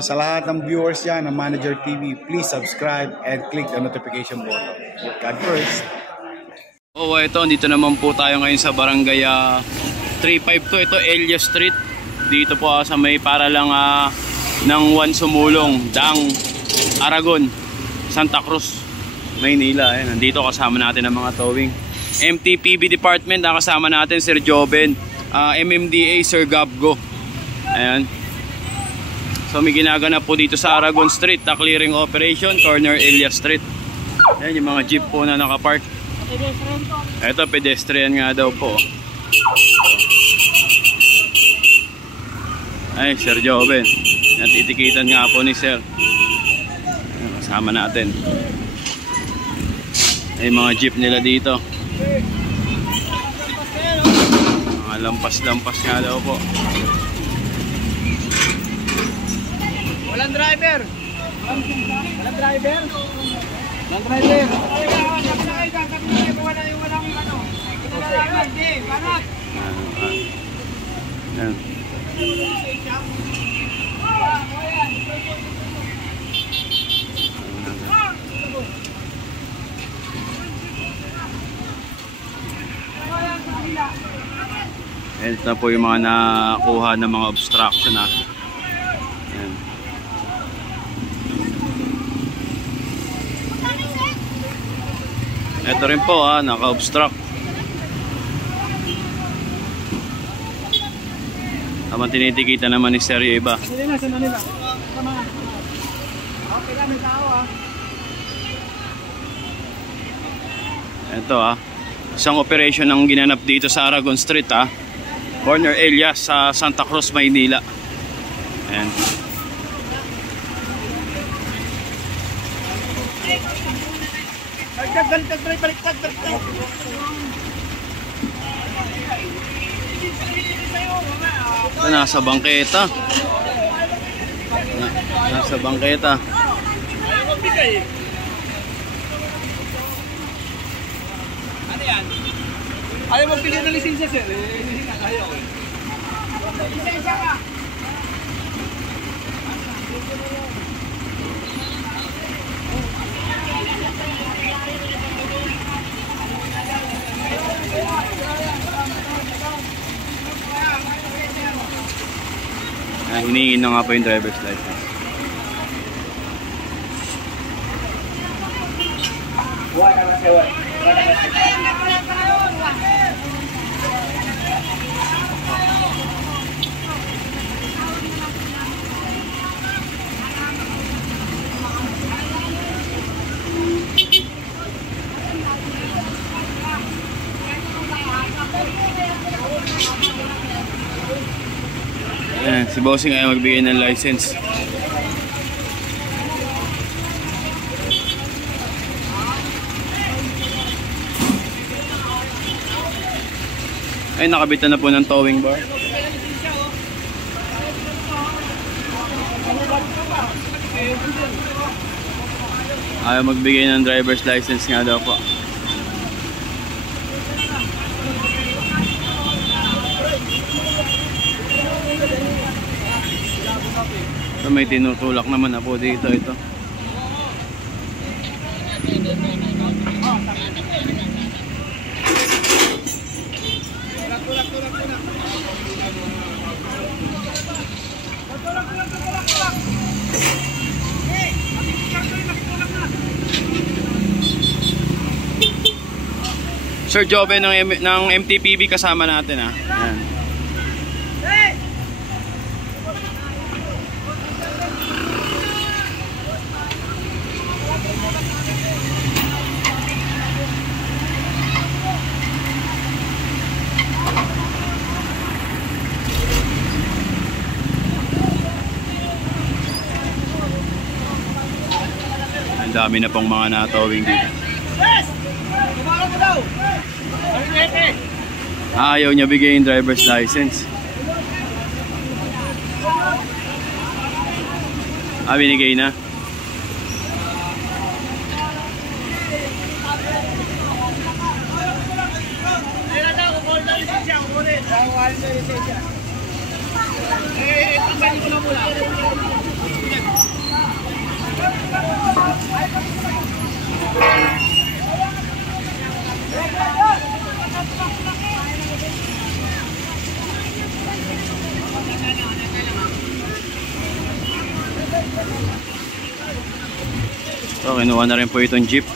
sa lahat ng viewers yan ng Manager TV, please subscribe and click the notification button. God first. Ito, dito naman po tayo ngayon sa barangay 352. Ito, Elia Street. Dito po sa may para lang ng Juan Sumulong, Dang, Aragon, Santa Cruz, Maynila. Nandito kasama natin ang mga towing. MTPB Department, nakasama natin Sir Joven. MMDA Sir Gabgo. Ayan. So may ginaganap po dito sa Aragon Street, clearing operation, corner Elia Street. Ayan yung mga jeep po na nakapark. Ito pedestrian nga daw po. Ay, Sir Joven. Natitikitan nga po ni Sir. Ayan, kasama natin. Ay mga jeep nila dito. Lampas-lampas nga daw po. Walang driver. Walang driver. Walang driver. Ayan. Ayan na po yung mga nakuha ng mga obstruction Ayan. Ito rin po naka-obstruct. Tama tinitikita naman ni Sir yung iba. Okay lang, may tao Ito isang operation ang ginanap dito sa Aragon Street corner Elias sa Santa Cruz, Maynila. Ayan. Baliktad. Nasa bangketa. Nasa bangketa. Ano yan? Ayaw magbigay ng lisensya, sir. Ayaw. Lisensya ka. Hinihingin na nga po yung driver's license. Ayan, si Bossing ay magbigay ng license. Ay, nakabitan na po ng towing bar. Ayaw magbigay ng driver's license nga daw po. So, may tinutulak naman na po dito ito. Sir Joven ng MTPB kasama natin Ayan. Ang dami na pong mga natowing dito. Ayaw niya bigay yung driver's license. Binigay na. Tanggalin ko na muna. So, kinuha na rin po itong jeep.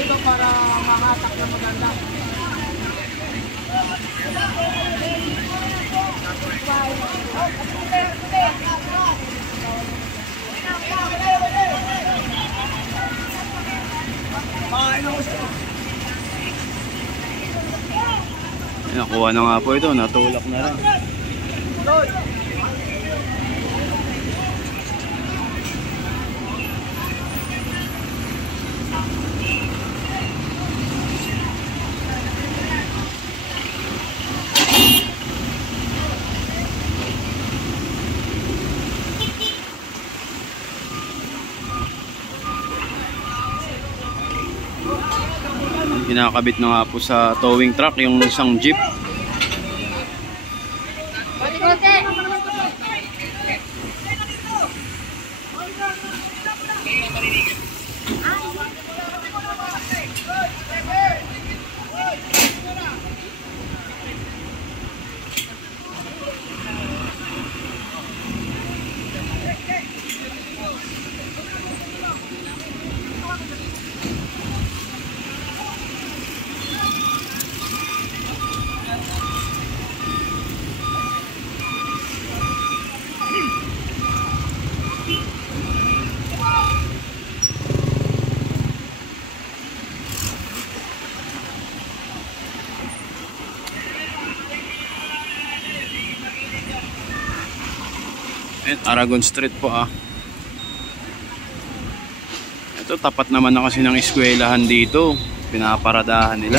Ito para mahatak na maganda. Nakuha na nga po ito, natulak na rin. Kinakabit na nga po sa towing truck yung isang jeep. Aragon Street po Ito tapat naman na kasi ng eskwelahan dito. Pinaparadahan nila.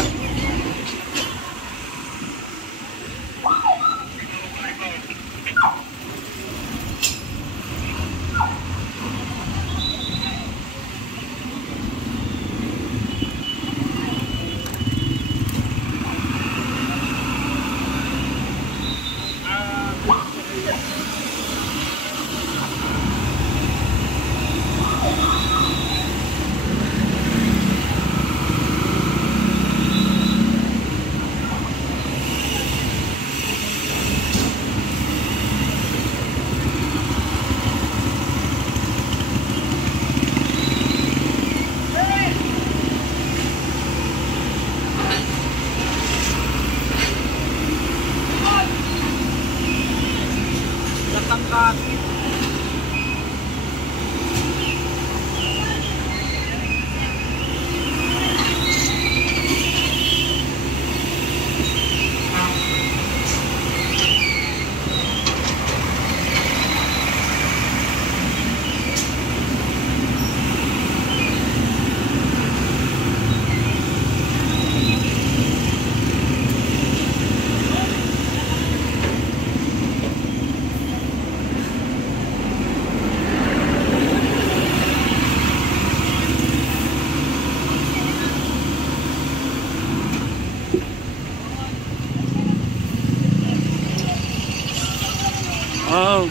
Wow.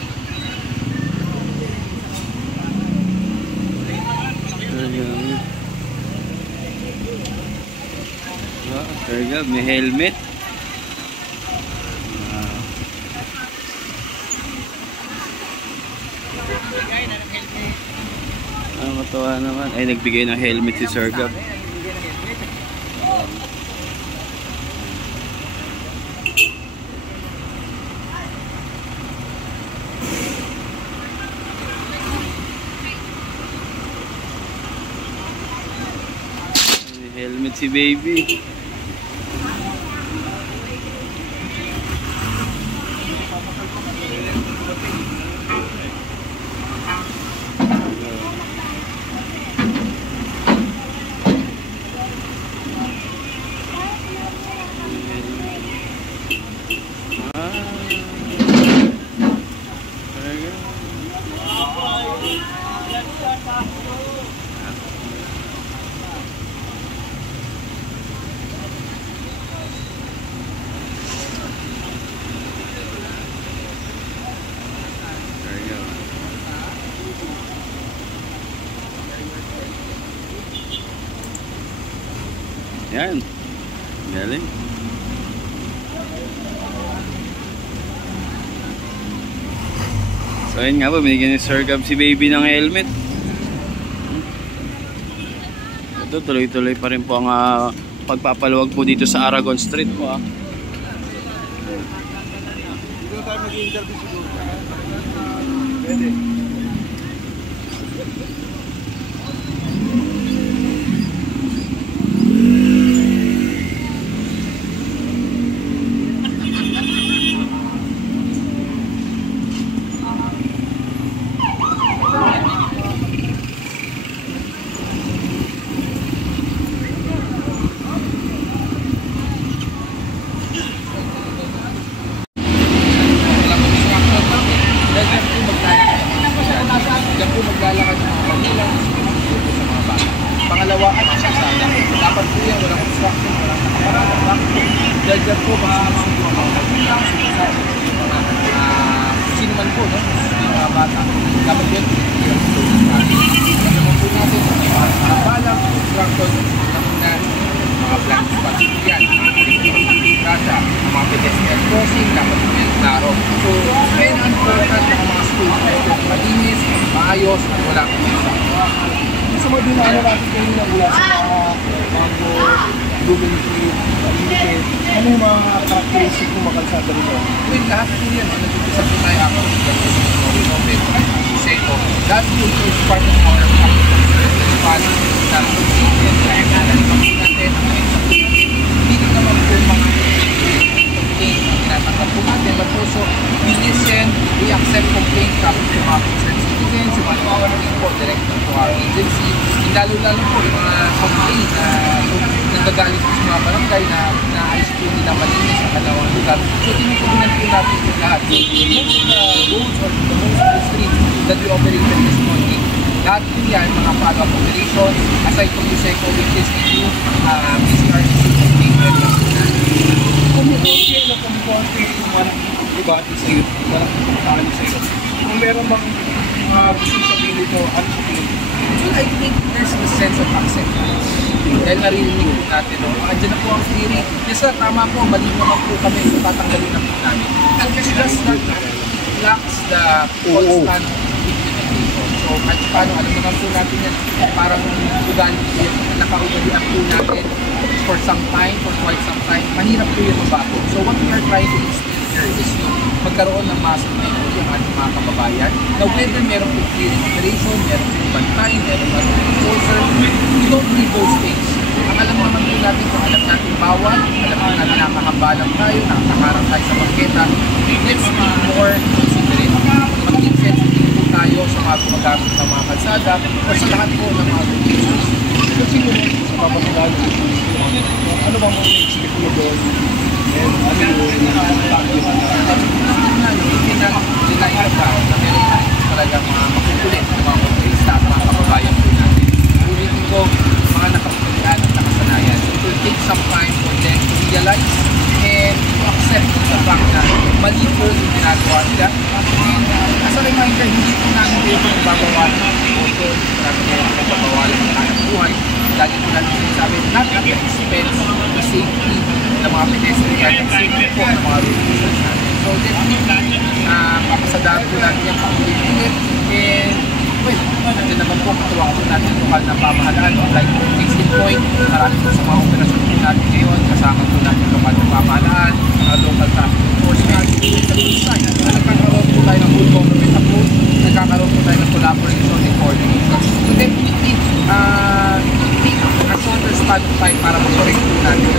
Very good. May helmet. Matuwa naman. Ay, nagbigay ng helmet si Sir Gab. Helmet si baby. Yan. Galing. So ayun nga po, binigyan ni Sir Gab si baby ng helmet. Ito, tuloy-tuloy pa rin po ang pagpapaluwag po dito sa Aragon Street po. Dito tayo mag-interview siguro. Pwede. Pangalawa, at sasada. Dapat po yan, walang obstruction, walang nakaparada. Dahil po, magsusundo ang mga kabilang, sino man po, no? Yung mga bata. Dapat yun, alam mo po natin, mga balang, obstruction, mga blind spots. Yan, grasa, mga pedestrian crossing, dapat po yan klaro. So, very important ang mga school, malinis, maayos, at wala po yan. Sa mga dinaan natin kayo na mula sa mga Mango, Blooming Tree, Limited, ano yung mga characteristic ng mga kalsada nito? Well, lahat po yan. Nag-umpisa po tayo ako. That will be part of our hindi naman po mga tinatanggap po natin, but also we listen, we accept complaints coming from our concerned citizens, yung mga forwarding po direct to our agency, lalo-lalo po yung mga complaint na nagagalit po sa mga barangay na naayos po nila malinis sa kalawang lugar. So tinutugunan po natin po lahat. So the roads or the most of the streets that we operated this morning, lahat po yan, mga follow-up operations, aside from the SECO, which is new PCR complaint areas po natin. Kumukonti na kumukonti yung walang debate sa iyo, walang kumakain sa iyo. Kung meron bang gusto sabihin nito, ano sabihin? Well, I think there's a sense of acceptance. Dahil narinig po natin, andyan na po ang theory. Yes sir, tama po, mali naman po kami, so tatanggalin na po namin. And just that lacks the constant implementation. So kahit paano, alam naman po natin yan, parang ugali po yan, nakaugalian po natin for some time, for quite some time, mahirap po yung mabago. So what we are trying to instill here is yung magkaroon ng massive memory ang ating mga kababayan. Now whether meron po clearing operation, meron po bantay, meron po enforcer, we don't need those things. Ang alam naman po natin kung alam natin bawal, alam natin nakakahambalang tayo, nakakaharang tayo sa bangketa, let's be more considerate. Maging sensitive po tayo sa mga gumagamit ng mga kalsada o sa lahat po ng mga conditions. Kasi kung sa papasalayo, ano bang mga expect mo doon? And ano yung bagay na hindi na nilay ka na meron talagang mga makukulit na mga motorista at mga kababayan po natin. Ulitin ko, mga nakapagpagyan at nakasanayan. So it will take some time for them to realize and to accept the fact na mali po yung ginagawa nila. And as a reminder, hindi po namin dito yung babawalan ng auto, marami po yung babawalan ng hanap buhay. Lagi po natin sinasabi, not at the expense of the safety ng mga pedestrian and safety po ng mga road users natin. So definitely, papasadaan po natin yung pang-ulit-ulit. And well, natin naman po katuwang po natin lokal na pamahalaan. Like case in point, marami po sa mga operasyon po natin ngayon, kasama po natin lokal na pamahalaan, local traffic enforcement, sa side. Nagkakaroon po tayo ng full government approach, nagkakaroon po tayo ng collaboration and coordination. So definitely, take a shorter span of time para mag-correct po natin